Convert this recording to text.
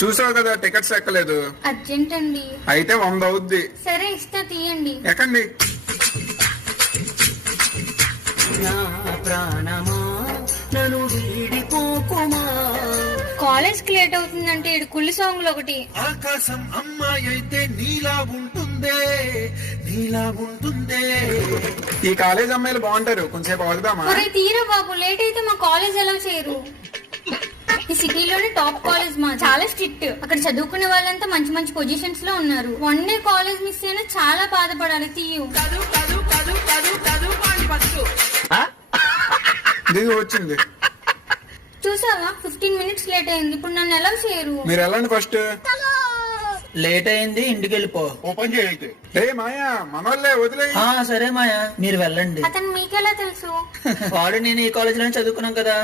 చూసావు కదా టికెట్స్ ఎక్కలేదు. అర్జెంట్ అండి. అయితే 100 అవుద్ది. సరే ఇస్తా, తీయండి. ఎక్కండి. కాలేజ్ కి లేట్ అవుతుందంటే ఇడు కుళ్ళి సాంగ్లు ఒకటి. ఆకాశం అమ్మాయి అయితే నీలా ఉంటుందే, నీలా ఉంటుందే. ఈ కాలేజ్ అమ్మాయిలు బాగుంటారు, కొంచెంసేపు ఆగుదామా? ఒరే తీరా బాబు, లేట్ అయితే మా కాలేజ్ ఎలా చేయరు? ఈ సిటీలోనే టాప్ కాలేజ్ మా, చాలా స్ట్రిక్ట్. అక్కడ చదువుకునే వాళ్ళంతా మంచి మంచి పొజిషన్స్ లో ఉన్నారు. 1 డే కాలేజ్ మిస్ అయినా చాలా బాధపడాలి. తీయు దిగి వచ్చింది. చూసావా 15 మినిట్స్ లేట్ అయింది. ఇప్పుడు నన్ను ఎలా చేయరు? మీరు వెళ్ళండి ఫస్ట్. లేట్ అయింది, ఇంటికి వెళ్ళిపో. ఓపెన్ చేయైతే. రే మాయా, మనోళ్ళే వదిలే. సరే మాయా, మీరు వెళ్ళండి. అతను మీకెలా తెలుసు? వాడు నేను ఈ కాలేజ్ లోనే చదువుకున్నాం కదా.